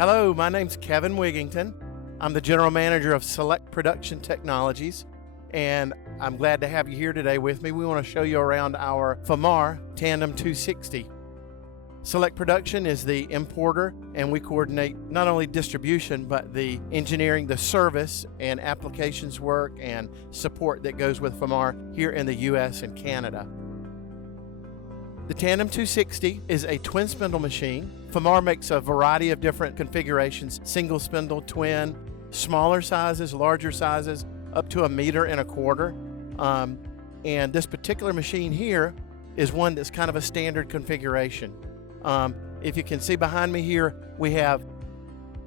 Hello, my name's Kevin Wigington. I'm the General Manager of Select Production Technologies, and I'm glad to have you here today with me. We want to show you around our Famar TANDEM 260. Select Production is the importer, and we coordinate not only distribution, but the engineering, the service, and applications work and support that goes with Famar here in the US and Canada. The TANDEM 260 is a twin spindle machine. Famar makes a variety of different configurations: single spindle, twin, smaller sizes, larger sizes, up to 1.25 meters. And this particular machine here is one that's kind of a standard configuration. If you can see behind me here, we have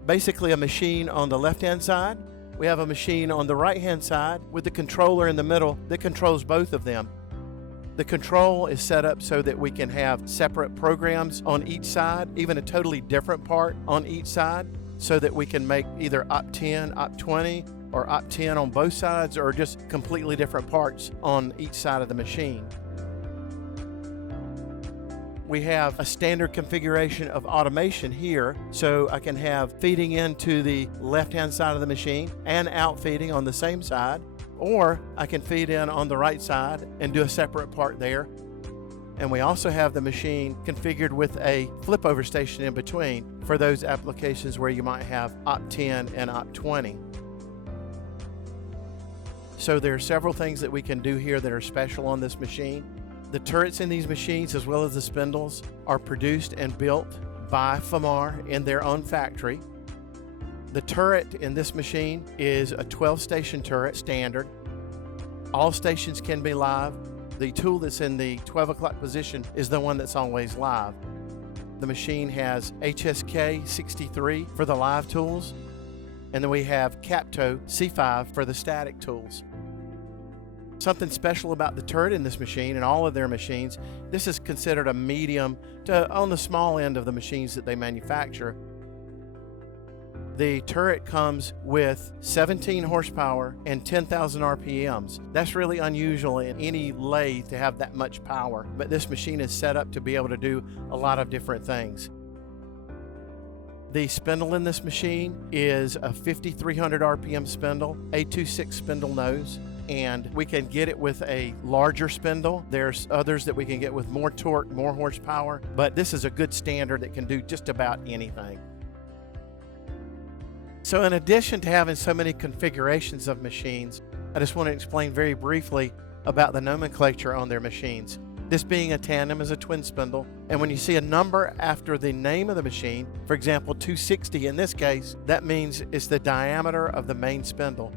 basically a machine on the left-hand side. We have a machine on the right-hand side with the controller in the middle that controls both of them. The control is set up so that we can have separate programs on each side, even a totally different part on each side, so that we can make either op 10, op 20, or op 10 on both sides, or just completely different parts on each side of the machine. We have a standard configuration of automation here, so I can have feeding into the left-hand side of the machine and outfeeding on the same side, or I can feed in on the right side and do a separate part there. And we also have the machine configured with a flip over station in between for those applications where you might have op 10 and op 20. So there are several things that we can do here that are special on this machine. The turrets in these machines, as well as the spindles, are produced and built by Famar in their own factory. The turret in this machine is a 12-station turret standard. All stations can be live. The tool that's in the 12 o'clock position is the one that's always live. The machine has HSK 63 for the live tools, and then we have Capto C5 for the static tools. Something special about the turret in this machine and all of their machines, this is considered a medium to on the small end of the machines that they manufacture. The turret comes with 17 horsepower and 10,000 RPMs. That's really unusual in any lathe to have that much power, but this machine is set up to be able to do a lot of different things. The spindle in this machine is a 5,300 RPM spindle, A26 spindle nose, and we can get it with a larger spindle. There's others that we can get with more torque, more horsepower, but this is a good standard that can do just about anything. So in addition to having so many configurations of machines, I just want to explain very briefly about the nomenclature on their machines. This being a tandem is a twin spindle, and when you see a number after the name of the machine, for example 260 in this case, that means it's the diameter of the main spindle.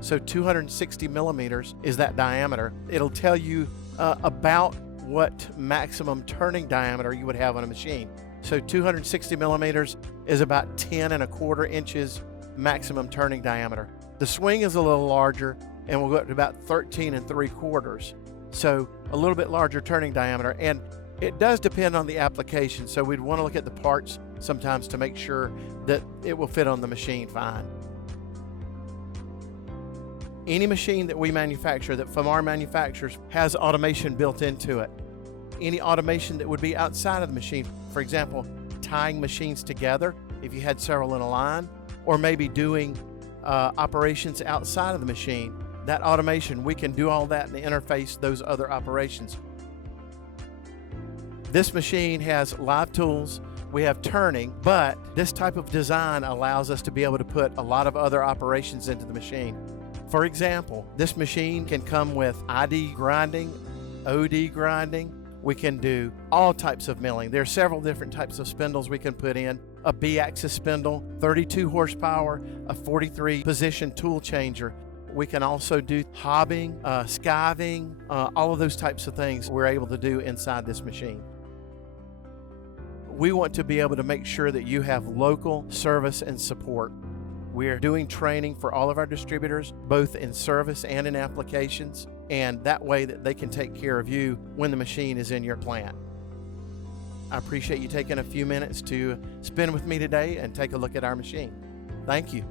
So 260 millimeters is that diameter. It'll tell you about what maximum turning diameter you would have on a machine. So 260 millimeters is about 10.25 inches maximum turning diameter. The swing is a little larger and will go up to about 13.75. So a little bit larger turning diameter, and it does depend on the application. So we'd want to look at the parts sometimes to make sure that it will fit on the machine fine. Any machine that we manufacture, that Famar manufactures, has automation built into it. Any automation that would be outside of the machine, for example, tying machines together if you had several in a line, or maybe doing operations outside of the machine, that automation, we can do all that and interface those other operations. This machine has live tools, we have turning, but this type of design allows us to be able to put a lot of other operations into the machine. For example, this machine can come with ID grinding, OD grinding. We can do all types of milling. There are several different types of spindles we can put in. A B-axis spindle, 32 horsepower, a 43 position tool changer. We can also do hobbing, skiving, all of those types of things we're able to do inside this machine. We want to be able to make sure that you have local service and support. We are doing training for all of our distributors, both in service and in applications, and that way that they can take care of you when the machine is in your plant. I appreciate you taking a few minutes to spend with me today and take a look at our machine. Thank you.